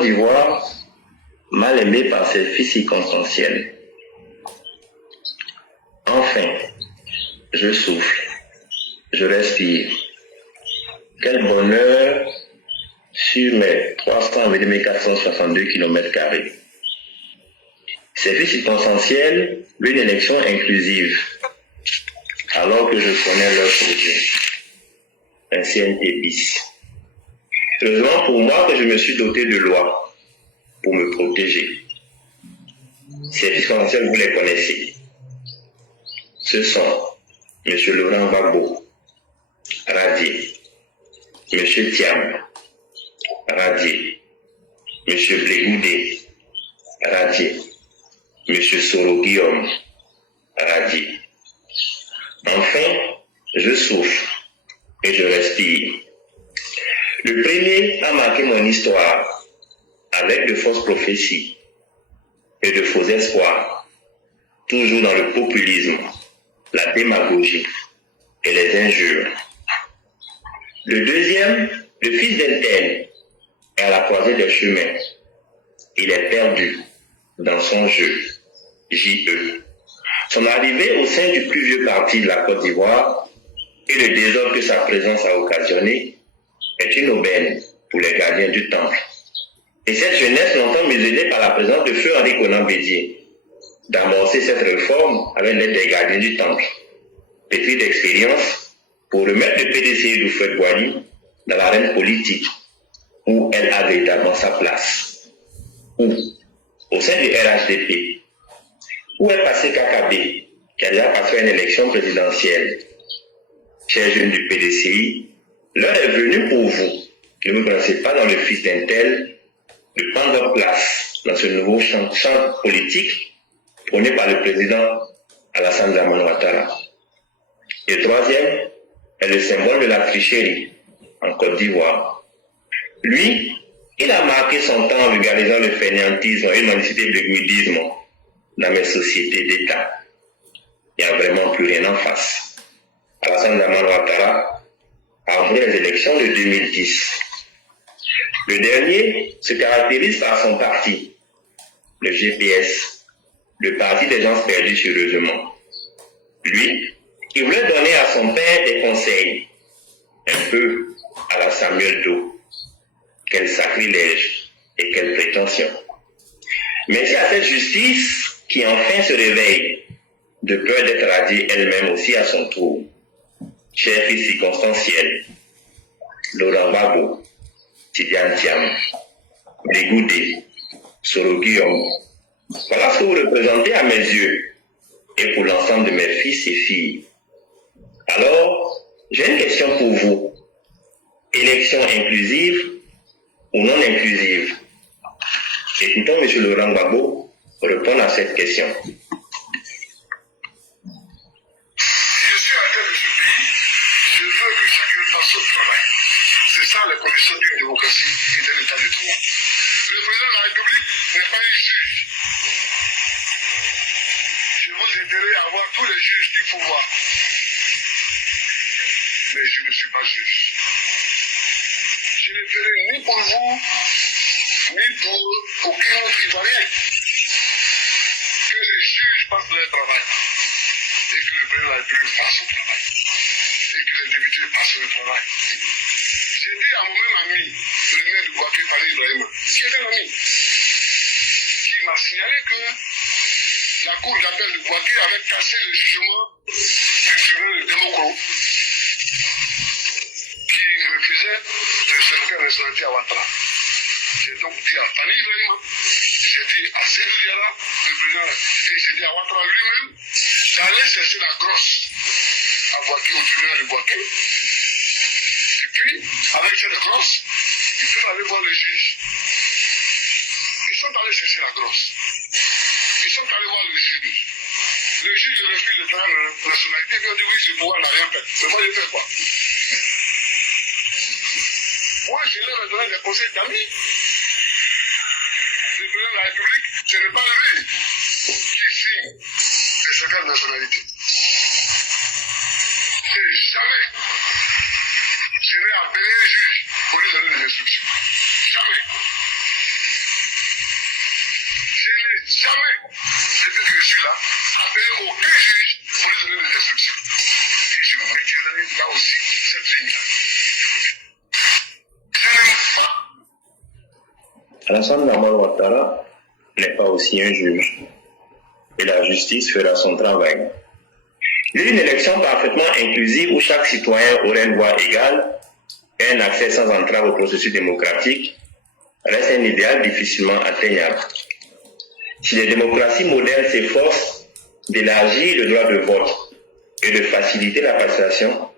Côte d'Ivoire, mal aimé par ses faits circonstanciels. Enfin, je souffle, je respire. Quel bonheur sur mes 462 km². Ces faits circonstanciels, une élection inclusive, alors que je connais leur projet. Un CNT bis. Heureusement pour moi que je me suis doté de lois pour me protéger. Ces faits circonstanciels, vous les connaissez. Ce sont M. Laurent Gbagbo, radié, M. Thiam, radié, M. Blé-Goudé, radié, M. Soro Guillaume, radié. Enfin, je souffle et je respire. Le premier a marqué mon histoire avec de fausses prophéties et de faux espoirs, toujours dans le populisme, la démagogie et les injures. Le deuxième, le fils d'Intel, est à la croisée des chemins. Il est perdu dans son jeu, JE. Son arrivée au sein du plus vieux parti de la Côte d'Ivoire et le désordre que sa présence a occasionné est une aubaine pour les gardiens du temple. Et cette jeunesse longtemps muselée par la présence de Feu Henri Konan Bédié, d'amorcer cette réforme avec l'aide des gardiens du temple. Petite expérience pour remettre le PDCI d'Oufouette Boigny dans l'arène politique où elle a véritablement sa place. Où, au sein du RHDP, où est passé KKB, qui a déjà passé une élection présidentielle. Chers jeunes du PDCI, l'heure est venue pour vous, qui ne vous connaissez pas dans le fils d'un tel, de prendre place dans ce nouveau champ politique prôné par le président Alassane Dramane Ouattara. Et le troisième est le symbole de la tricherie en Côte d'Ivoire. Lui, il a marqué son temps en vulgarisant le fainéantisme et l'humanicité de guidisme dans mes sociétés d'État. Il n'y a vraiment plus rien en face. Alassane Dramane Ouattara a remporté les élections de 2010. Le dernier se caractérise par son parti, le GPS, le parti des gens perdus sérieusement. Lui, il voulait donner à son père des conseils, un peu à la Samuel Doe. Quel sacrilège et quelle prétention. Mais c'est à cette justice qui enfin se réveille, de peur d'être radiée elle-même aussi à son tour. Cher fils circonstanciel, Laurent Gbagbo, Tidiane Thiam, Blé-Goudé, Soro Guillaume, voilà ce que vous représentez à mes yeux et pour l'ensemble de mes fils et filles. Alors, j'ai une question pour vous. Élection inclusive ou non inclusive? Écoutons M. Laurent Gbagbo répondre à cette question. Je suis à la tête de ce pays, je veux que chacun fasse son travail. C'est ça la condition d'une démocratie et d'un état de droit. Le président de la République n'est pas un juge. Je vous aiderai à avoir tous les juges du pouvoir. Mais je ne suis pas juge. Je ne ferai ni pour vous, ni pour aucun autre Ivoirien. Que les juges fassent leur travail. Et que le président de la République fasse son travail. Et que les députés fassent leur travail. J'ai dit à mon même ami, le maire de Bouaké, Paris Ibrahima, qui est un ami, qui m'a signalé que la cour d'appel de Bouaké avait cassé le jugement du tribunal de Demokro, qui refusait de se faire nationalité à Ouattara. J'ai donc dit à Paris Ibrahima, j'ai dit à Seydou Diarra, le président, et j'ai dit à Ouattara lui-même, d'aller chercher la grosse à Bouaké, au tribunal de Bouaké. Et puis, avec cette grosse, ils peuvent aller voir le juge. Ils sont allés chercher la grosse. Ils sont allés voir le juge. Le juge refuse de prendre la nationalité. Il dit oui, ce pouvoir n'a rien fait. Mais moi, j'ai fait quoi? Moi, je leur ai donné des conseils d'amis. Le président de la République, ce n'est pas lui qui signe les certificats de nationalité. Et jamais je vais appeler un juge pour lui donner des instructions. Jamais. jamais, depuis que je suis là, appelé aucun juge pour lui donner des instructions. Et je retirerai là aussi cette ligne-là. Je n'aime pas. Alassane Dramane Ouattara n'est pas aussi un juge. Et la justice fera son travail. Une élection parfaitement inclusive où chaque citoyen aurait une voix égale et un accès sans entrave au processus démocratique reste un idéal difficilement atteignable. Si les démocraties modernes s'efforcent d'élargir le droit de vote et de faciliter la participation,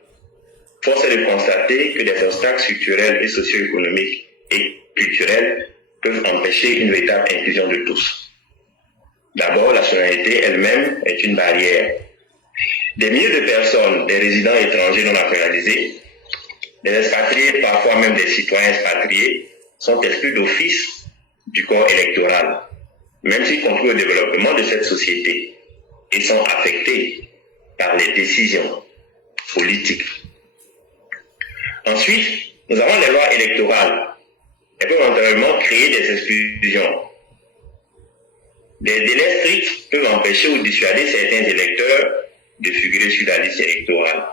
force est de constater que des obstacles structurels et socio-économiques et culturels peuvent empêcher une véritable inclusion de tous. D'abord, la citoyenneté elle-même est une barrière. Des milliers de personnes, des résidents étrangers non naturalisés, des expatriés, parfois même des citoyens expatriés, sont exclus d'office du corps électoral, même s'ils contribuent au développement de cette société et sont affectés par les décisions politiques. Ensuite, nous avons les lois électorales. Elles peuvent éventuellement créer des exclusions. Des délais stricts peuvent empêcher ou dissuader certains électeurs de figurer sur la liste électorale.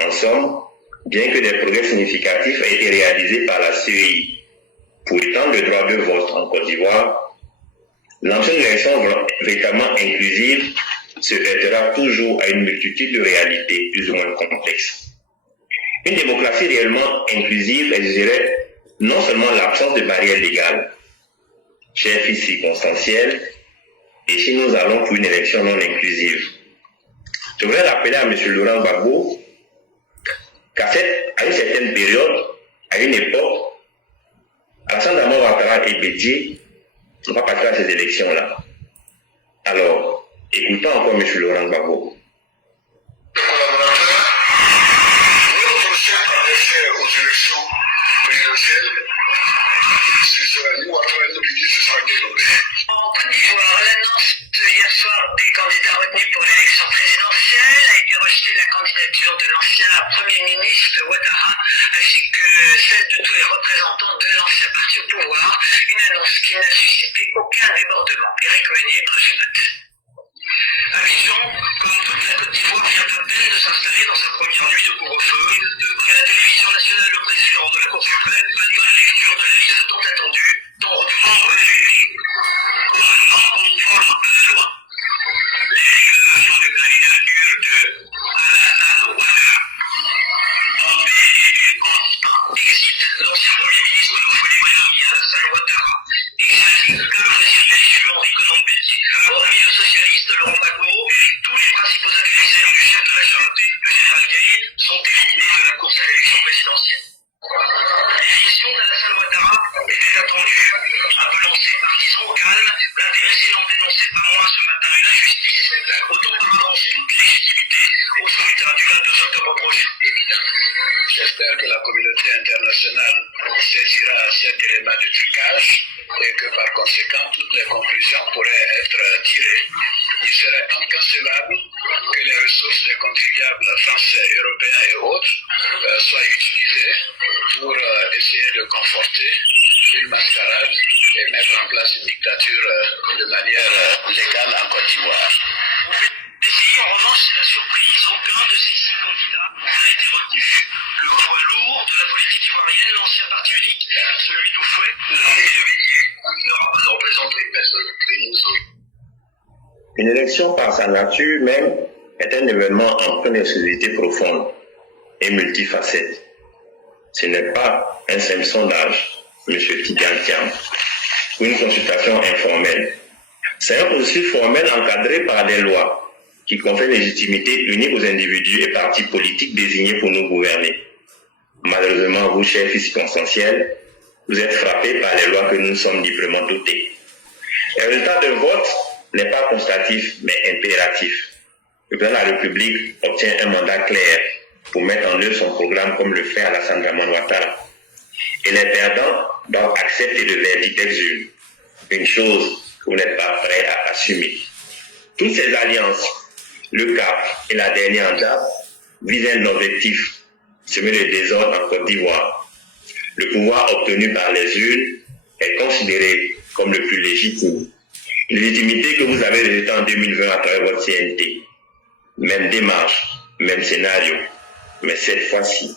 En somme, bien que des progrès significatifs aient été réalisés par la CEI pour étendre le droit de vote en Côte d'Ivoire, l'ancienne élection véritablement inclusive se heurtera toujours à une multitude de réalités plus ou moins complexes. Une démocratie réellement inclusive exigerait non seulement l'absence de barrières légales, chef circonstanciel, et si nous allons pour une élection non inclusive. Je voudrais rappeler à M. Laurent Gbagbo qu'à une certaine période, à une époque, Alassane Dramane Ouattara et Bédié n'ont pas participé à ces élections-là. Alors, écoutons encore M. Laurent Gbagbo. Notre chef avait fait aux élections présidentielles, ce sera nous, Ouattara et Bédié, ce sera dénommé. En Côte d'Ivoire, l'annonce hier soir des candidats retenus pour l'élection présidentielle a été rejetée la candidature de l'ancien Premier ministre Ouattara ainsi que celle de tous les représentants de l'ancien parti au pouvoir, une annonce qui n'a suscité aucun débordement. Éric Meunier, Régional. Abidjan, comme toute la Côte d'Ivoire, vient à peine de s'installer dans sa première nuit de couvre-feu. Et la télévision nationale, le président de la Cour suprême, malgré la lecture de la liste tant attendue, tant reculée, encore une fois, la loi. L'élimination du candidat actuel de Alassane Ouattara. Tombé et constant. Exit l'ancien Premier ministre de Foué-Boyami, Alassane Ouattara. Exit le président élu Henri Conan Bédié. Hormis le socialiste Laurent Gbagbo, tous les principaux adversaires du chef de la Junte, le général Gaye, sont éliminés de la course à l'élection présidentielle. L'élection d'Alassane Ouattara était attendue, appelant ses partisans au calme, l'intéressé n'en dénonçait pas moins ce matin une injustice, autant par avance toute légitimité au scrutin du 22 octobre prochain. J'espère que la communauté internationale saisira cet élément de trucage et que par conséquent toutes les conclusions pourraient être tirées. Il serait inconcevable que les ressources des contribuables français, européens et autres soient utilisées pour essayer de conforter une mascarade et mettre en place une dictature de manière légale en Côte d'Ivoire. D'essayer, en revanche, c'est la surprise. Aucun de ces 6 candidats n'a été retenu. Le poids lourd de la politique ivoirienne, l'ancien parti unique, celui d'Oufoué, l'armée de Bédié, n'aura pas de représenté personne. Une élection par sa nature même est un événement empreint d'exclusivité profonde et multifacette. Ce n'est pas un simple sondage, M. Tidiane Thiam, ou une consultation informelle. C'est un processus formel encadré par des lois qui confèrent légitimité unique aux individus et partis politiques désignés pour nous gouverner. Malheureusement, vous, chers fils circonstanciels, vous êtes frappés par les lois que nous sommes librement dotés. Le résultat d'un vote n'est pas constatif, mais impératif. Le président de la République obtient un mandat clair pour mettre en œuvre son programme comme le fait Alassane Dramane Ouattara. Et les perdants doivent accepter le verdict des urnes, une chose que vous n'êtes pas prêt à assumer. Toutes ces alliances, le CAP et la dernière date, visent un objectif, semer le désordre en Côte d'Ivoire. Le pouvoir obtenu par les urnes est considéré comme le plus légitime. légitimité que vous avez rejetée en 2020 à travers votre CNT. Même démarche, même scénario. Mais cette fois-ci,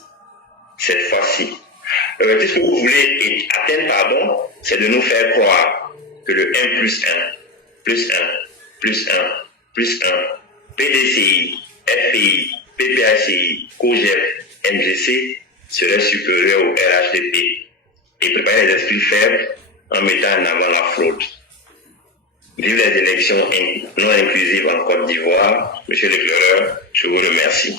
tout ce que vous voulez atteindre, pardon, c'est de nous faire croire que le 1 plus 1, plus 1, plus 1, plus 1, PDCI, FPI, PPACI, COGEP, MGC serait supérieur au RHDP et préparer les esprits faibles en mettant en avant la fraude. Vive les élections non inclusives en Côte d'Ivoire. Monsieur l'éclaireur, je vous remercie.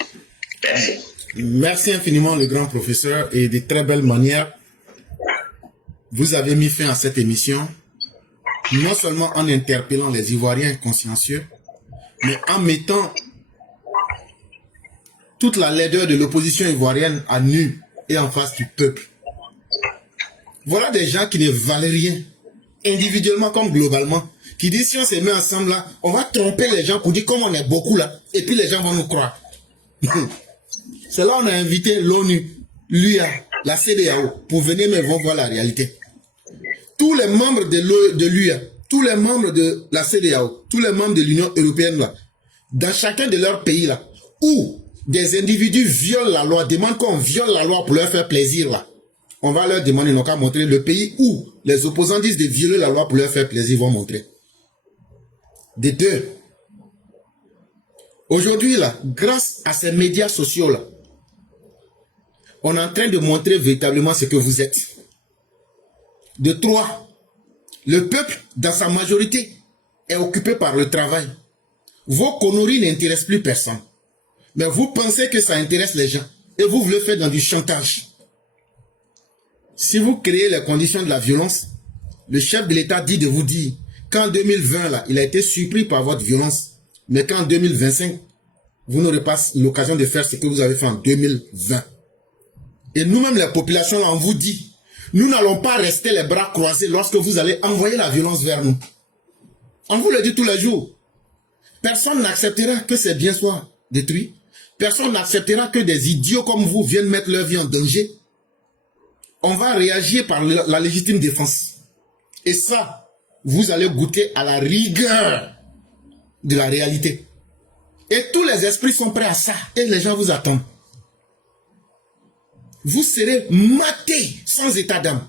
Merci. Merci infiniment, le grand professeur, et de très belle manière, vous avez mis fin à cette émission, non seulement en interpellant les Ivoiriens consciencieux, mais en mettant toute la laideur de l'opposition ivoirienne à nu et en face du peuple. Voilà des gens qui ne valent rien, individuellement comme globalement, qui disent si on se met ensemble là, on va tromper les gens pour dire comme on est beaucoup là, et puis les gens vont nous croire. C'est là on a invité l'ONU, l'UA, la CEDEAO, pour venir me voir la réalité. Tous les membres de l'UA, tous les membres de la CEDEAO, tous les membres de l'Union européenne là, dans chacun de leurs pays là, où des individus violent la loi, demandent qu'on viole la loi pour leur faire plaisir là, on va leur demander, ils n'ont qu'à montrer le pays où les opposants disent de violer la loi pour leur faire plaisir, ils vont montrer. Des deux. Aujourd'hui là, grâce à ces médias sociaux là, on est en train de montrer véritablement ce que vous êtes. De trois, le peuple, dans sa majorité, est occupé par le travail. Vos conneries n'intéressent plus personne. Mais vous pensez que ça intéresse les gens. Et vous voulez faire dans du chantage. Si vous créez les conditions de la violence, le chef de l'État dit de vous dire qu'en 2020, là, il a été surpris par votre violence. Mais qu'en 2025, vous n'aurez pas l'occasion de faire ce que vous avez fait en 2020. Et nous-mêmes, les populations, on vous dit, nous n'allons pas rester les bras croisés lorsque vous allez envoyer la violence vers nous. On vous le dit tous les jours. Personne n'acceptera que ces biens soient détruits. Personne n'acceptera que des idiots comme vous viennent mettre leur vie en danger. On va réagir par la légitime défense. Et ça, vous allez goûter à la rigueur de la réalité. Et tous les esprits sont prêts à ça. Et les gens vous attendent. Vous serez matés sans état d'âme.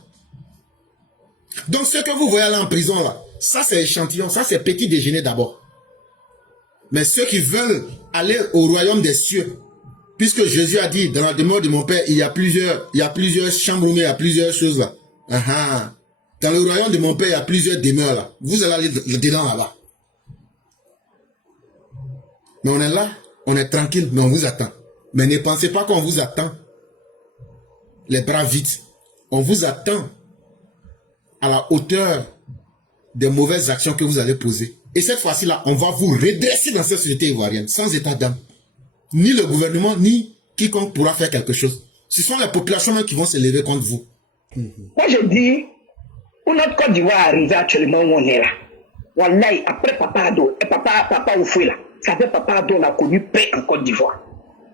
Donc ce que vous voyez là en prison là, ça c'est échantillon, ça c'est petit déjeuner d'abord. Mais ceux qui veulent aller au royaume des cieux, puisque Jésus a dit dans la demeure de mon Père, il y a plusieurs chambres, il y a plusieurs choses là. Dans le royaume de mon Père, il y a plusieurs demeures là. Vous allez aller dedans là-bas. Mais on est là, on est tranquille, mais on vous attend. Mais ne pensez pas qu'on vous attend les bras vides. On vous attend à la hauteur des mauvaises actions que vous allez poser. Et cette fois-ci là, on va vous redresser dans cette société ivoirienne, sans état d'âme. Ni le gouvernement, ni quiconque pourra faire quelque chose. Ce sont les populations même qui vont se lever contre vous. Moi je dis, où notre Côte d'Ivoire arrive actuellement où on est là. Wallahi, après Papa Ado, et Papa Oufoué là, ça fait Papa Ado, on a connu paix en Côte d'Ivoire.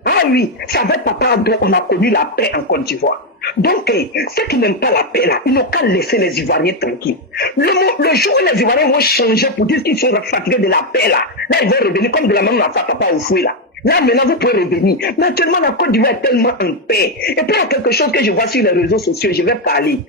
Ah oui, ça fait Papa Ado, on a connu la paix en Côte d'Ivoire. Donc, ceux qui n'aiment pas la paix là, ils n'ont qu'à laisser les Ivoiriens tranquilles. Le jour où les Ivoiriens vont changer pour dire qu'ils sont fatigués de la paix là, là ils vont revenir comme de la même affaire Papa Oufoué là. Là, maintenant, vous pouvez revenir. Mais actuellement, la Côte d'Ivoire est tellement en paix. Et puis, il y a quelque chose que je vois sur les réseaux sociaux, je vais parler.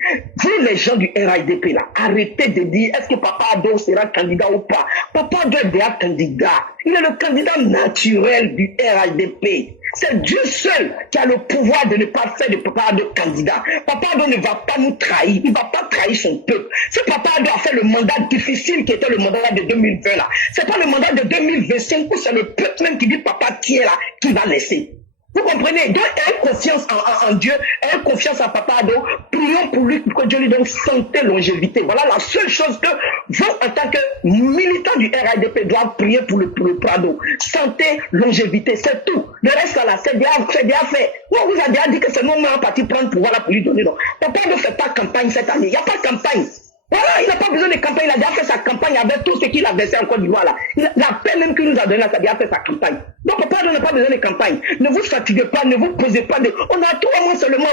Vous, les gens du RIDP, là, arrêtez de dire, est-ce que Papa Ado sera candidat ou pas? Papa Ado est déjà candidat. Il est le candidat naturel du RIDP. C'est Dieu seul qui a le pouvoir de ne pas faire de Papa Ado candidat. Papa Ado ne va pas nous trahir. Il ne va pas trahir son peuple. Si Papa Ado a fait le mandat difficile qui était le mandat de 2020 là, c'est pas le mandat de 2025 où c'est le peuple même qui dit Papa qui est là, qui va laisser. Vous comprenez? Donc, ayez confiance en Dieu, ayez confiance en Papa Ado, prions pour lui, pour que Dieu lui donne santé, longévité. Voilà la seule chose que vous, en tant que militants du RIDP, doivent prier pour le Prado. Santé, longévité, c'est tout. Le reste là, c'est déjà fait. On vous a déjà dit que c'est nous même parti prendre pouvoir là pour lui donner. Non. Papa ne fait pas campagne cette année. Il n'y a pas de campagne. Voilà, il n'a pas besoin de campagne. Il a déjà fait sa campagne avec tout ce qu'il a versé en Côte d'Ivoire là. La paix même qu'il nous a donné là, ça a déjà fait sa campagne. Donc Papa n'a pas besoin de campagne. Ne vous fatiguez pas, ne vous posez pas de. On a 3 mois seulement.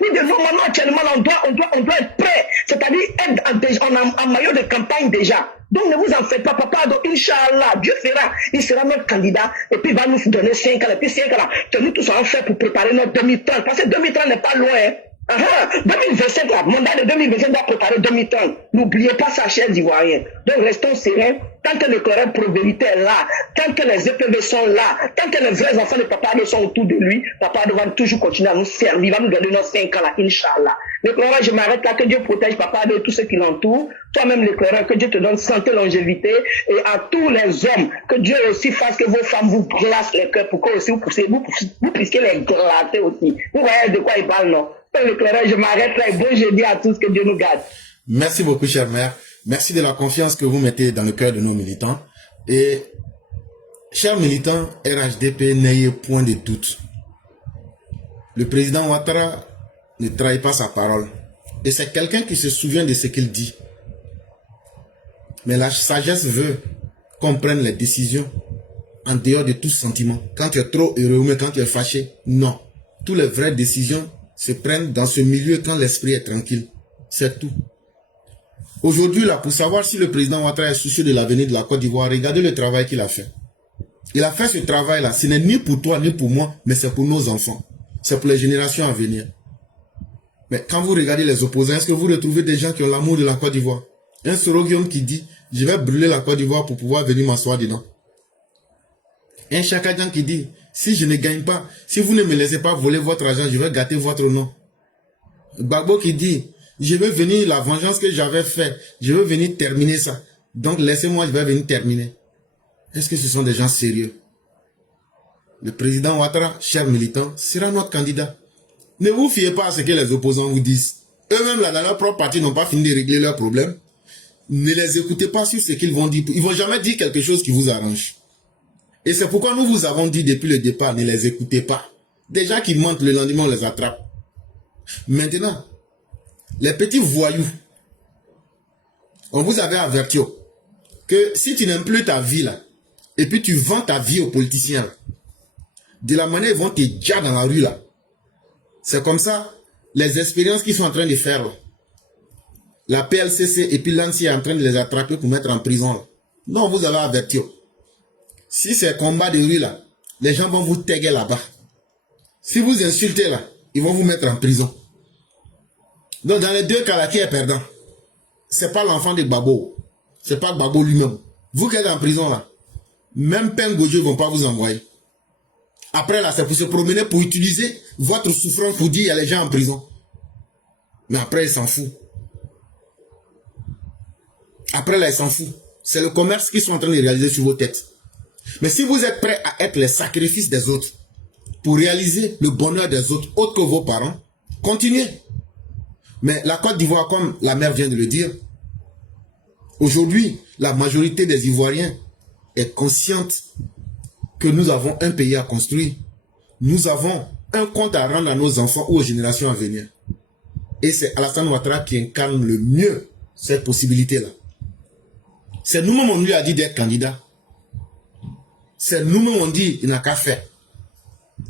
Oui, de normalement actuellement on doit être prêt. C'est-à-dire être en maillot de campagne déjà. Donc ne vous en faites pas, Papa Ado, Inch'Allah, Dieu fera, il sera notre candidat, et puis il va nous donner 5 ans, et puis 5 ans là, que nous tous allons faire pour préparer notre 2030, parce que 2030 n'est pas loin, hein. 2025 là, mandat de 2025 doit préparer 2030. N'oubliez pas ça, chers Ivoiriens. Donc restons sereins. Tant que le Coran pro-vérité est là, tant que les EPV sont là, tant que les vrais enfants de Papa Ado sont autour de lui, Papa Ado va toujours continuer à nous servir, il va nous donner nos 5 ans là, Inch'Allah. L'éclaireur, je m'arrête là, que Dieu protège Papa Ado et tous ceux qui l'entourent. Toi-même l'éclaireur, que Dieu te donne santé, longévité, et à tous les hommes, que Dieu aussi fasse que vos femmes vous glacent les cœurs pour que aussi vous puissiez les glacer aussi. Vous voyez de quoi il parle, non? L'éclaireur, je m'arrête là et bon jeudi à tous, que Dieu nous garde. Merci beaucoup, cher maire. Merci de la confiance que vous mettez dans le cœur de nos militants. Et, chers militants, RHDP, n'ayez point de doute. Le président Ouattara ne trahit pas sa parole. Et c'est quelqu'un qui se souvient de ce qu'il dit. Mais la sagesse veut qu'on prenne les décisions en dehors de tout sentiment. Quand tu es trop heureux ou quand tu es fâché, non. Toutes les vraies décisions se prennent dans ce milieu quand l'esprit est tranquille. C'est tout. Aujourd'hui, là, pour savoir si le président Ouattara est soucieux de l'avenir de la Côte d'Ivoire, regardez le travail qu'il a fait. Il a fait ce travail-là. Ce n'est ni pour toi, ni pour moi, mais c'est pour nos enfants. C'est pour les générations à venir. Mais quand vous regardez les opposants, est-ce que vous retrouvez des gens qui ont l'amour de la Côte d'Ivoire? Un Soroguium qui dit, je vais brûler la Côte d'Ivoire pour pouvoir venir m'asseoir dedans. Un Chakadjan qui dit, si je ne gagne pas, si vous ne me laissez pas voler votre argent, je vais gâter votre nom. Gbagbo qui dit, je veux venir, la vengeance que j'avais faite, je veux venir terminer ça. Donc laissez-moi, je vais venir terminer. Est-ce que ce sont des gens sérieux? Le président Ouattara, chers militants, sera notre candidat. Ne vous fiez pas à ce que les opposants vous disent. Eux-mêmes, là, dans leur propre parti, n'ont pas fini de régler leurs problèmes. Ne les écoutez pas sur ce qu'ils vont dire. Ils ne vont jamais dire quelque chose qui vous arrange. Et c'est pourquoi nous vous avons dit depuis le départ, ne les écoutez pas. Des gens qui mentent, le lendemain, on les attrape. Maintenant, les petits voyous, on vous avait averti que si tu n'aimes plus ta vie là, et puis tu vends ta vie aux politiciens là, de la manière ils vont te dire dans la rue là, c'est comme ça, les expériences qu'ils sont en train de faire là, la PLCC et puis l'ANSI est en train de les attraper pour mettre en prison là. Non, on vous avait averti. Si c'est combat de rue là, les gens vont vous taguer là-bas. Si vous insultez là, ils vont vous mettre en prison. Donc dans les deux cas là, qui est perdant? C'est pas l'enfant de Gbagbo. C'est pas Gbagbo lui-même. Vous qui êtes en prison là, même Pengojo ne vont pas vous envoyer. Après là, c'est pour se promener, pour utiliser votre souffrance pour dire il y a les gens en prison. Mais après, ils s'en foutent. Après là, ils s'en foutent. C'est le commerce qu'ils sont en train de réaliser sur vos têtes. Mais si vous êtes prêts à être les sacrifices des autres, pour réaliser le bonheur des autres, autres que vos parents, continuez. Mais la Côte d'Ivoire, comme la mère vient de le dire, aujourd'hui, la majorité des Ivoiriens est consciente que nous avons un pays à construire. Nous avons un compte à rendre à nos enfants ou aux générations à venir. Et c'est Alassane Ouattara qui incarne le mieux cette possibilité-là. C'est nous-mêmes on lui a dit d'être candidat. C'est nous-mêmes on dit il n'a qu'à faire.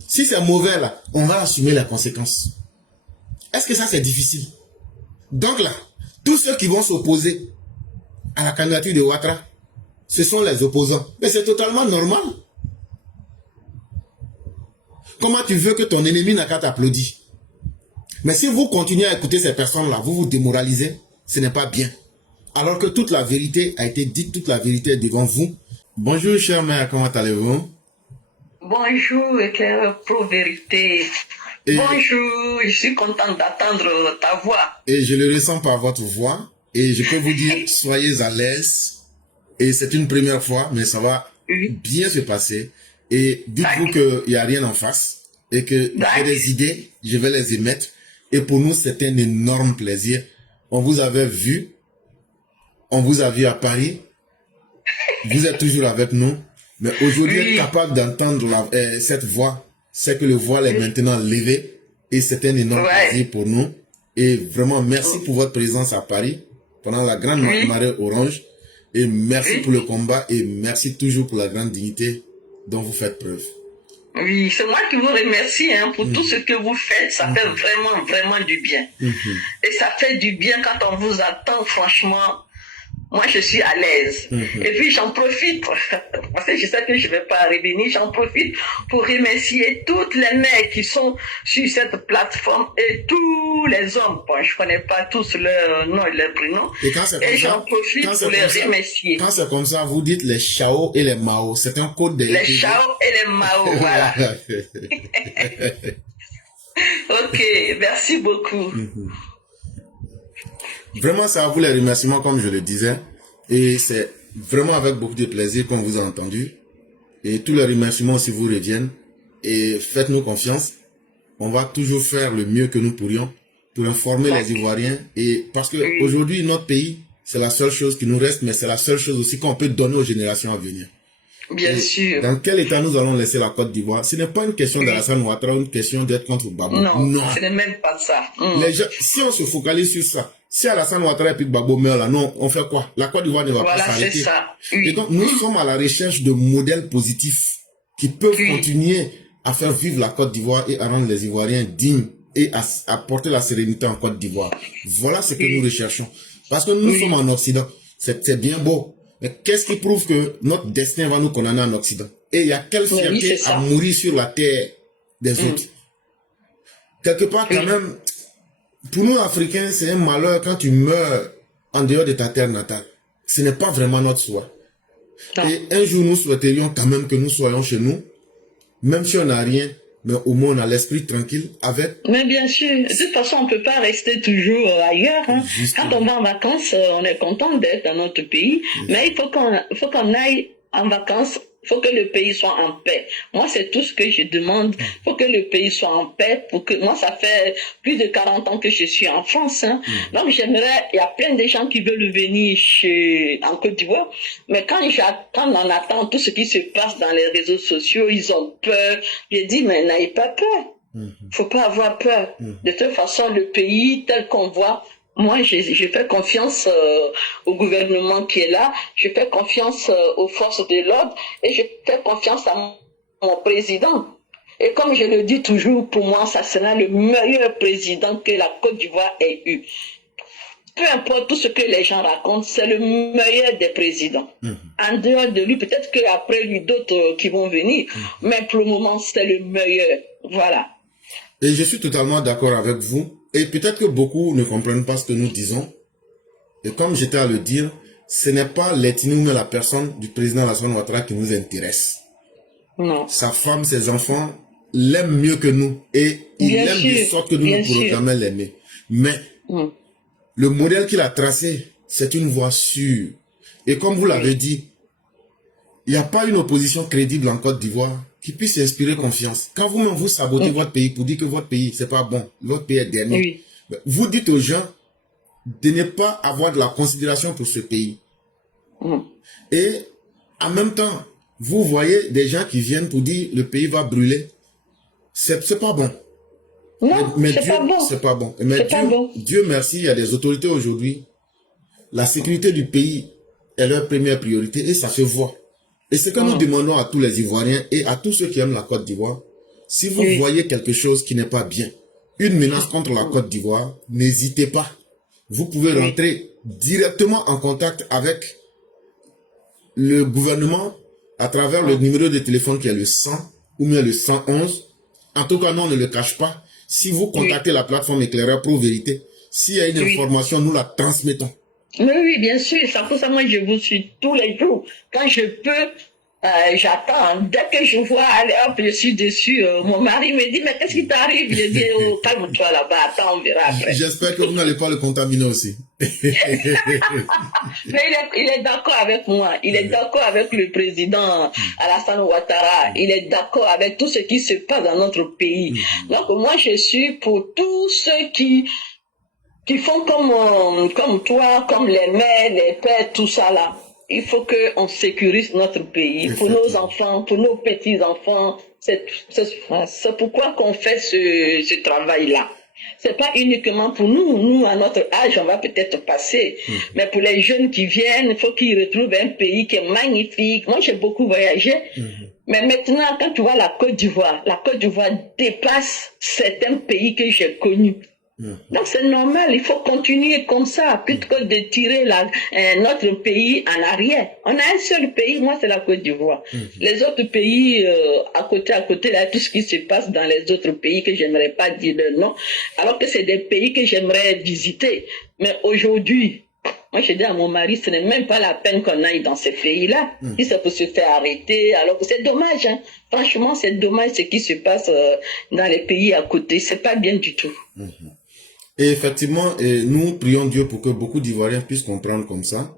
Si c'est mauvais là, on va assumer les conséquences. Est-ce que ça c'est difficile? Donc là, tous ceux qui vont s'opposer à la candidature de Ouattara, ce sont les opposants. Mais c'est totalement normal. Comment tu veux que ton ennemi n'a qu'à t'applaudir? Mais si vous continuez à écouter ces personnes-là, vous vous démoralisez, ce n'est pas bien. Alors que toute la vérité a été dite, toute la vérité est devant vous. Bonjour, cher maire, comment allez-vous? Bonjour, éclaireur pro-vérité. Bonjour, je suis content d'attendre ta voix. Et je le ressens par votre voix. Et je peux vous dire, soyez à l'aise. Et c'est une première fois, mais ça va bien se passer. Et dites-vous qu'il n'y a rien en face. Et que j'ai des idées, je vais les émettre. Et pour nous, c'est un énorme plaisir. On vous avait vu. On vous a vu à Paris. Vous êtes toujours avec nous. Mais aujourd'hui, être capable d'entendre cette voix, c'est que le voile est maintenant levé. Et c'est un énorme plaisir pour nous. Et vraiment, merci pour votre présence à Paris pendant la grande marée orange. Et merci pour le combat. Et merci toujours pour la grande dignité dont vous faites preuve. Oui, c'est moi qui vous remercie pour tout ce que vous faites. Ça fait vraiment, vraiment du bien. Et ça fait du bien quand on vous attend, franchement. moi je suis à l'aise. Et puis j'en profite, parce que je sais que je ne vais pas revenir, j'en profite pour remercier toutes les mères qui sont sur cette plateforme et tous les hommes. Bon, je ne connais pas tous leurs noms et leurs prénoms. Et j'en profite pour les remercier. Quand c'est comme ça, vous dites les Chao et les Mao. C'est un code de... Les Chao et les Mao, voilà. Ok, merci beaucoup. Vraiment, c'est à vous les remerciements, comme je le disais. Et c'est vraiment avec beaucoup de plaisir qu'on vous a entendu. Et tous les remerciements aussi vous reviennent. Et faites-nous confiance. On va toujours faire le mieux que nous pourrions pour informer les Ivoiriens. Et parce que aujourd'hui, notre pays, c'est la seule chose qui nous reste, mais c'est la seule chose aussi qu'on peut donner aux générations à venir. Bien sûr. Dans quel état nous allons laisser la Côte d'Ivoire? Ce n'est pas une question d'Alassane Ouattara, une question d'être contre Gbagbo. Non, ce n'est même pas ça. Les gens, si on se focalise sur ça, si Alassane Ouattara et puis Gbagbo meurent là, non, on fait quoi? La Côte d'Ivoire ne va pas s'arrêter. C'est ça. Et donc, nous sommes à la recherche de modèles positifs qui peuvent continuer à faire vivre la Côte d'Ivoire et à rendre les Ivoiriens dignes et à apporter la sérénité en Côte d'Ivoire. Voilà ce que nous recherchons. Parce que nous sommes en Occident. C'est bien beau. Mais qu'est-ce qui prouve que notre destin va nous condamner en Occident? Et il y a quelle fierté à mourir sur la terre des autres? Quelque part, quand même, pour nous, Africains, c'est un malheur quand tu meurs en dehors de ta terre natale. Ce n'est pas vraiment notre choix. Et un jour, nous souhaiterions quand même que nous soyons chez nous, même si on n'a rien, mais au moins on a l'esprit tranquille avec... Mais bien sûr, de toute façon, on ne peut pas rester toujours ailleurs. Hein. Quand on va en vacances, on est content d'être dans notre pays, mais il faut qu'on aille en vacances, il faut que le pays soit en paix. Moi, c'est tout ce que je demande. Il faut que le pays soit en paix. Pour que moi, ça fait plus de 40 ans que je suis en France. Hein. Donc, j'aimerais... Il y a plein de gens qui veulent venir en Côte d'Ivoire. Mais quand on attend tout ce qui se passe dans les réseaux sociaux, ils ont peur. J'ai dit, mais n'ayez pas peur. Faut pas avoir peur. De toute façon, le pays tel qu'on voit... Moi, je fais confiance au gouvernement qui est là, je fais confiance aux forces de l'ordre et je fais confiance à mon président. Et comme je le dis toujours, pour moi, ça sera le meilleur président que la Côte d'Ivoire ait eu. Peu importe tout ce que les gens racontent, c'est le meilleur des présidents. En dehors de lui, peut-être qu'après lui, d'autres qui vont venir, mais pour le moment, c'est le meilleur. Voilà. Et je suis totalement d'accord avec vous. Et peut-être que beaucoup ne comprennent pas ce que nous disons. Et comme j'étais à le dire, ce n'est pas l'ethnie mais la personne du président Alassane Ouattara qui nous intéresse. Non. Sa femme, ses enfants l'aiment mieux que nous. Et il aime de sorte que nous ne pourrons jamais l'aimer. Mais le modèle qu'il a tracé, c'est une voie sûre. Et comme vous l'avez dit, il n'y a pas une opposition crédible en Côte d'Ivoire qui puisse inspirer confiance. Quand vous-même vous sabotez votre pays pour dire que votre pays, c'est pas bon, votre pays est dernier, vous dites aux gens de ne pas avoir de la considération pour ce pays. Et en même temps, vous voyez des gens qui viennent pour dire le pays va brûler. C'est pas bon. Non, c'est pas bon. C'est pas bon. Mais Dieu merci, il y a des autorités aujourd'hui. La sécurité du pays est leur première priorité et ça se voit. Et ce que nous demandons à tous les Ivoiriens et à tous ceux qui aiment la Côte d'Ivoire, si vous voyez quelque chose qui n'est pas bien, une menace contre la Côte d'Ivoire, n'hésitez pas. Vous pouvez rentrer directement en contact avec le gouvernement à travers le numéro de téléphone qui est le 100 ou bien le 111. En tout cas, non, on ne le cache pas. Si vous contactez la plateforme Éclaireur Pro Vérité, s'il y a une information, nous la transmettons. Oui, bien sûr. C'est pour ça que moi, je vous suis tous les jours. Quand je peux, j'attends. Dès que je vois, allez, hop, je suis dessus. Mon mari me dit, mais qu'est-ce qui t'arrive? Je dis, oh, calme-toi là-bas, attends, on verra après. J'espère que vous n'allez pas le contaminer aussi. Mais il est d'accord avec moi. Il est d'accord avec le président Alassane Ouattara. Il est d'accord avec tout ce qui se passe dans notre pays. Donc, moi, je suis pour tous ceux qui font comme toi, comme les mères, les pères, tout ça là. Il faut qu'on sécurise notre pays pour nos enfants, pour nos petits-enfants. C'est pourquoi qu'on fait ce travail-là. C'est pas uniquement pour nous. Nous, à notre âge, on va peut-être passer. Mais pour les jeunes qui viennent, il faut qu'ils retrouvent un pays qui est magnifique. Moi, j'ai beaucoup voyagé. Mais maintenant, quand tu vois la Côte d'Ivoire dépasse certains pays que j'ai connus. Donc c'est normal, il faut continuer comme ça, plutôt que de tirer notre pays en arrière. On a un seul pays, moi c'est la Côte d'Ivoire. Les autres pays, à côté, là, tout ce qui se passe dans les autres pays que j'aimerais pas dire le nom, alors que c'est des pays que j'aimerais visiter. Mais aujourd'hui, moi, je dis à mon mari, ce n'est même pas la peine qu'on aille dans ces pays-là. Si ça peut se faire arrêter, alors que c'est dommage. Hein. Franchement, c'est dommage ce qui se passe dans les pays à côté. C'est pas bien du tout. Et effectivement, nous prions Dieu pour que beaucoup d'Ivoiriens puissent comprendre comme ça.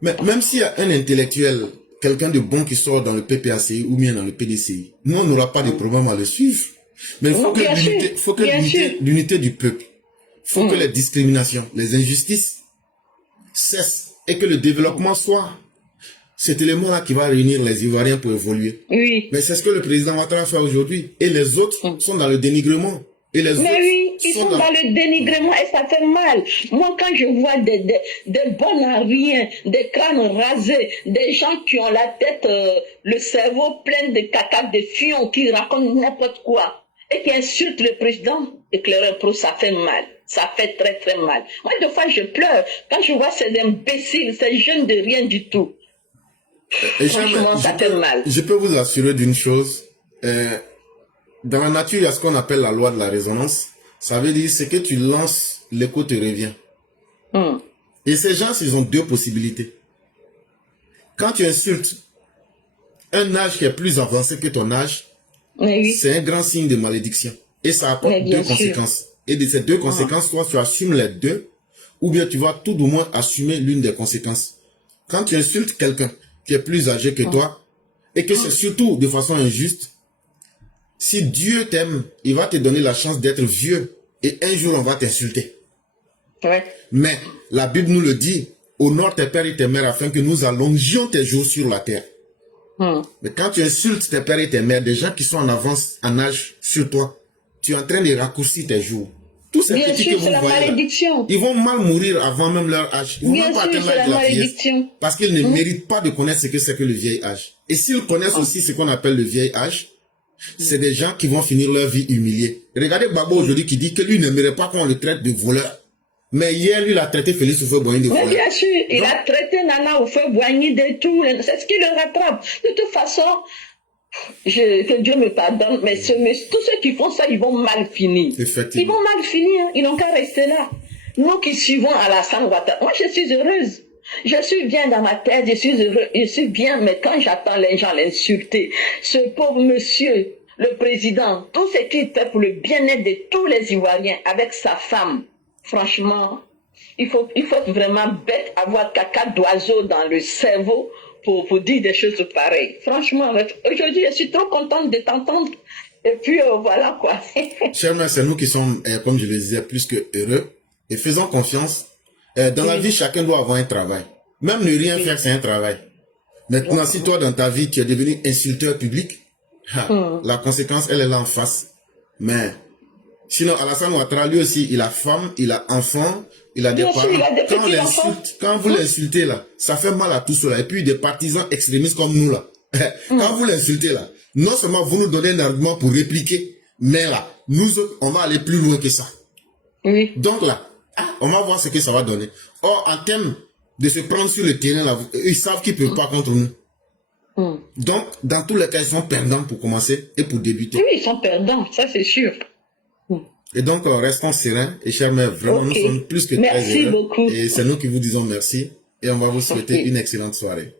Mais même s'il y a un intellectuel, quelqu'un de bon qui sort dans le PPACI ou bien dans le PDCI, nous, on n'aura pas de problème à le suivre. Mais il faut que l'unité du peuple, il faut que les discriminations, les injustices cessent et que le développement soit cet élément-là qui va réunir les Ivoiriens pour évoluer. Oui. Mais c'est ce que le président Ouattara fait aujourd'hui. Et les autres sont dans le dénigrement. Et les Mais oui, ils sont dans le dénigrement et ça fait mal. Moi, quand je vois des bons à rien, des crânes rasés, des gens qui ont la tête, le cerveau plein de caca, de fions, qui racontent n'importe quoi et qui insultent le président éclaireur pro, ça fait mal. Ça fait très très mal. Moi, des fois, je pleure quand je vois ces imbéciles, ces jeunes de rien du tout. Et franchement, ça fait mal. Je peux vous assurer d'une chose. Dans la nature, il y a ce qu'on appelle la loi de la résonance. Ça veut dire ce que tu lances, l'écho te revient. Et ces gens, ils ont deux possibilités. Quand tu insultes un âge qui est plus avancé que ton âge, c'est un grand signe de malédiction. Et ça apporte deux conséquences. Et de ces deux conséquences, toi, tu assumes les deux, ou bien tu vas tout du moins assumer l'une des conséquences. Quand tu insultes quelqu'un qui est plus âgé que toi, et que c'est surtout de façon injuste, si Dieu t'aime, il va te donner la chance d'être vieux, et un jour on va t'insulter. Mais la Bible nous le dit, honore tes pères et tes mères afin que nous allongions tes jours sur la terre. Mais quand tu insultes tes pères et tes mères, des gens qui sont en avance en âge sur toi, tu es en train de raccourcir tes jours. Tous ces petits que vous voyez là, ils vont mal mourir avant même leur âge. Ils vont même pas atteindre l'âge de la vieillesse. Parce qu'ils ne méritent pas de connaître ce que c'est que le vieil âge. Et s'ils connaissent aussi ce qu'on appelle le vieil âge, c'est des gens qui vont finir leur vie humiliés. Regardez Babo aujourd'hui qui dit que lui n'aimerait pas qu'on le traite de voleur. Mais hier, lui, il a traité Félix Houphouët-Boigny de voleur. Mais bien sûr, il a traité Nana Houphouët-Boigny de tout. C'est ce qui le rattrape. De toute façon, que Dieu me pardonne, mais tous ceux qui font ça, ils vont mal finir. Ils vont mal finir, ils n'ont qu'à rester là. Nous qui suivons Alassane Ouattara, moi je suis heureuse. Je suis bien dans ma tête, je suis heureux, je suis bien, mais quand j'attends les gens l'insulter, ce pauvre monsieur, le président, tout ce qu'il fait pour le bien-être de tous les Ivoiriens avec sa femme, franchement, il faut être vraiment bête, avoir caca d'oiseau dans le cerveau pour dire des choses pareilles. Franchement, aujourd'hui, je suis trop contente de t'entendre. Et puis, voilà quoi. Chers mères, c'est nous qui sommes, comme je le disais, plus que heureux. Et faisons confiance. Dans la vie, chacun doit avoir un travail. Même ne rien faire, c'est un travail. Maintenant, si toi, dans ta vie, tu es devenu insulteur public, la conséquence, elle est là en face. Mais, sinon, Alassane Ouattara, lui aussi, il a femme, il a enfant, il a des parents. Quand vous l'insultez là, ça fait mal à tout cela. Et puis des partisans extrémistes comme nous là, quand vous l'insultez là, non seulement vous nous donnez un argument pour répliquer, mais là, nous autres, on va aller plus loin que ça. Donc là, on va voir ce que ça va donner. Or, en termes de se prendre sur le terrain là, ils savent qu'ils ne peuvent pas contre nous. Donc, dans tous les cas, ils sont perdants pour commencer et pour débuter. Oui, ils sont perdants, ça c'est sûr. Et donc, restons sereins. Et chers mères, vraiment, nous sommes plus que très heureux. Merci beaucoup. Et c'est nous qui vous disons merci. Et on va vous souhaiter une excellente soirée.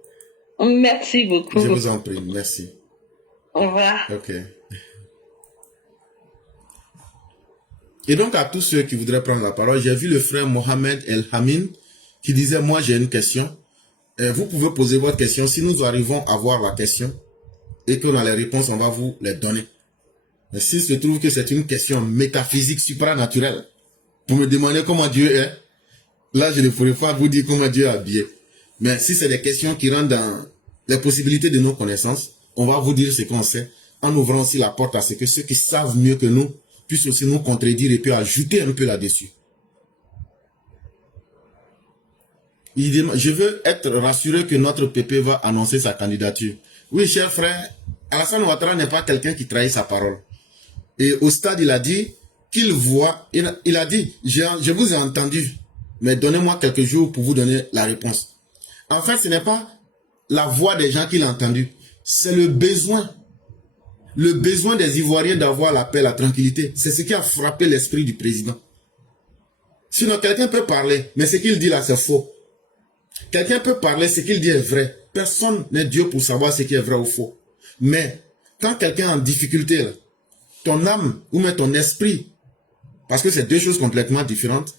Merci beaucoup. Je vous en prie. Merci. Au revoir. Ok. Et donc, à tous ceux qui voudraient prendre la parole, j'ai vu le frère Mohamed El Hamin qui disait, moi, j'ai une question. Vous pouvez poser votre question. Si nous arrivons à voir la question et que dans les réponses, on va vous les donner. Mais s'il se trouve que c'est une question métaphysique supranaturelle, pour me demander comment Dieu est, là je ne pourrais pas vous dire comment Dieu est habillé. Mais si c'est des questions qui rentrent dans les possibilités de nos connaissances, on va vous dire ce qu'on sait, en ouvrant aussi la porte à ce que ceux qui savent mieux que nous puissent aussi nous contredire et puis ajouter un peu là-dessus. Je veux être rassuré que notre PP va annoncer sa candidature. Oui, cher frère, Alassane Ouattara n'est pas quelqu'un qui trahit sa parole. Et au stade, il a dit qu'il voit, il a dit, je vous ai entendu, mais donnez-moi quelques jours pour vous donner la réponse. En fait, ce n'est pas la voix des gens qu'il a entendu, c'est le besoin des Ivoiriens d'avoir la paix, la tranquillité. C'est ce qui a frappé l'esprit du président. Sinon, quelqu'un peut parler, mais ce qu'il dit là, c'est faux. Quelqu'un peut parler, ce qu'il dit est vrai. Personne n'est Dieu pour savoir ce qui est vrai ou faux. Mais, quand quelqu'un est en difficulté, là, ton âme ou même ton esprit, parce que c'est deux choses complètement différentes,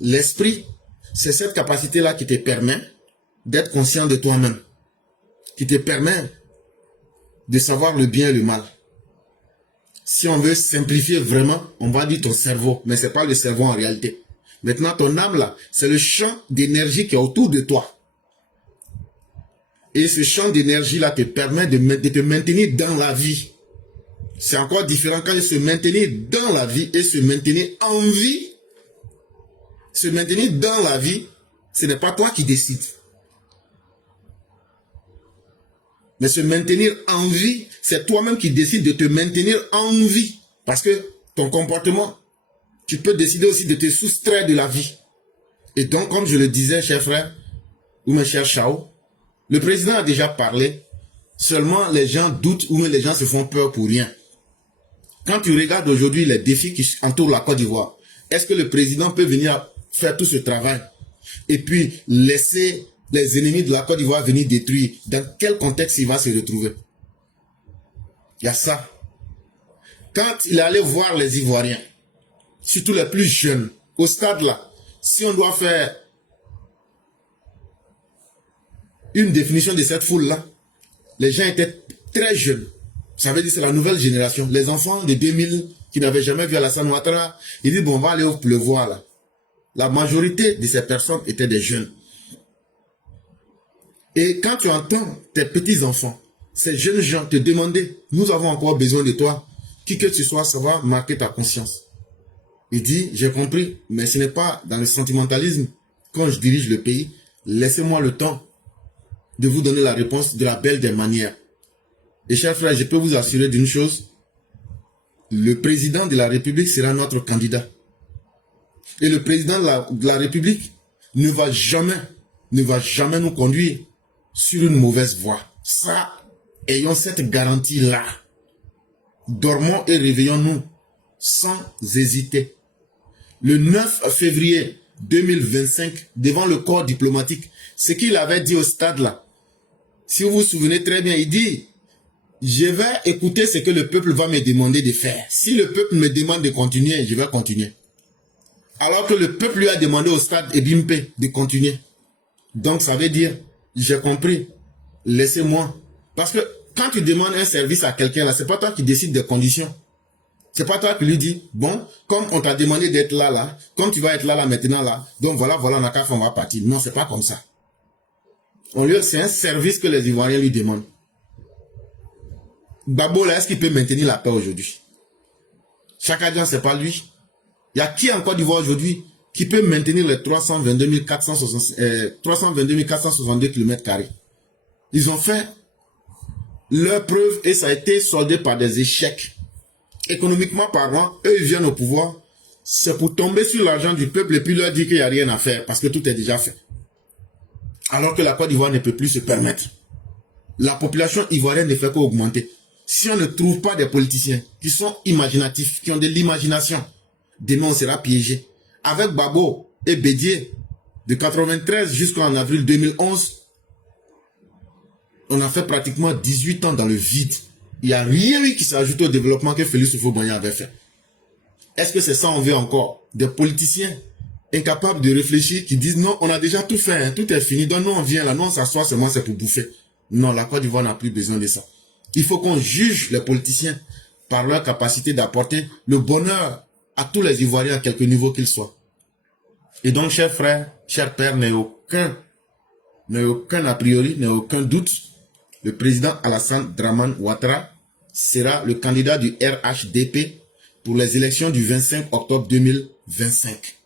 l'esprit, c'est cette capacité-là qui te permet d'être conscient de toi-même, qui te permet de savoir le bien et le mal. Si on veut simplifier vraiment, on va dire ton cerveau, mais c'est pas le cerveau en réalité. Maintenant, ton âme là, c'est le champ d'énergie qui est autour de toi. Et ce champ d'énergie là te permet de te maintenir dans la vie. C'est encore différent quand se maintenir dans la vie et se maintenir en vie. Se maintenir dans la vie, ce n'est pas toi qui décides. Mais se maintenir en vie, c'est toi-même qui décides de te maintenir en vie. Parce que ton comportement, tu peux décider aussi de te soustraire de la vie. Et donc, comme je le disais, cher frère, ou mes chers Chao, le président a déjà parlé, seulement les gens doutent ou les gens se font peur pour rien. Quand tu regardes aujourd'hui les défis qui entourent la Côte d'Ivoire, est-ce que le président peut venir faire tout ce travail et puis laisser les ennemis de la Côte d'Ivoire venir détruire? Dans quel contexte il va se retrouver? Il y a ça. Quand il est allé voir les Ivoiriens, surtout les plus jeunes, au stade là, si on doit faire une définition de cette foule-là, les gens étaient très jeunes. Ça veut dire que c'est la nouvelle génération. Les enfants de 2000 qui n'avaient jamais vu Alassane Ouattara, ils disent bon, on va aller au pleuvoir là. La majorité de ces personnes étaient des jeunes. Et quand tu entends tes petits-enfants, ces jeunes gens te demander, nous avons encore besoin de toi, qui que tu sois, ça va marquer ta conscience. Il dit, j'ai compris, mais ce n'est pas dans le sentimentalisme. Quand je dirige le pays, laissez-moi le temps de vous donner la réponse de la belle des manières. Et chers frères, je peux vous assurer d'une chose, le président de la République sera notre candidat. Et le président de la République ne va jamais nous conduire sur une mauvaise voie. Ça, ayons cette garantie-là. Dormons et réveillons-nous sans hésiter. Le 9 février 2025, devant le corps diplomatique, ce qu'il avait dit au stade là, si vous vous souvenez très bien, il dit, je vais écouter ce que le peuple va me demander de faire. Si le peuple me demande de continuer, je vais continuer. Alors que le peuple lui a demandé au stade Ebimpe de continuer. Donc ça veut dire, j'ai compris, laissez-moi. Parce que quand tu demandes un service à quelqu'un là, c'est pas toi qui décides des conditions. C'est pas toi qui lui dis, bon, comme on t'a demandé d'être là, là, comme tu vas être là, là, maintenant, là, donc voilà, on n'a qu'à faire, on va partir. Non, c'est pas comme ça. C'est un service que les Ivoiriens lui demandent. Babo, là, est-ce qu'il peut maintenir la paix aujourd'hui? Chakadjan, c'est pas lui. Il y a qui en Côte d'Ivoire aujourd'hui qui peut maintenir les 322 462 km²? Ils ont fait leur preuve et ça a été soldé par des échecs. Économiquement parlant, eux ils viennent au pouvoir, c'est pour tomber sur l'argent du peuple et puis leur dire qu'il n'y a rien à faire parce que tout est déjà fait. Alors que la Côte d'Ivoire ne peut plus se permettre. La population ivoirienne ne fait qu'augmenter. Si on ne trouve pas des politiciens qui sont imaginatifs, qui ont de l'imagination, demain on sera piégé. Avec Babo et Bédier, de 93 jusqu'en avril 2011, on a fait pratiquement 18 ans dans le vide. Il n'y a rien qui s'ajoute au développement que Félix Houphouët-Boigny avait fait. Est-ce que c'est ça on veut encore? Des politiciens incapables de réfléchir, qui disent non, on a déjà tout fait, hein, tout est fini, donc nous on vient là, nous on s'assoit seulement c'est pour bouffer. Non, la Côte d'Ivoire n'a plus besoin de ça. Il faut qu'on juge les politiciens par leur capacité d'apporter le bonheur à tous les Ivoiriens à quelque niveau qu'ils soient. Et donc, chers frères, chers pères, n'ayez aucun a priori, n'ayez aucun doute, le président Alassane Dramane Ouattara sera le candidat du RHDP pour les élections du 25 octobre 2025.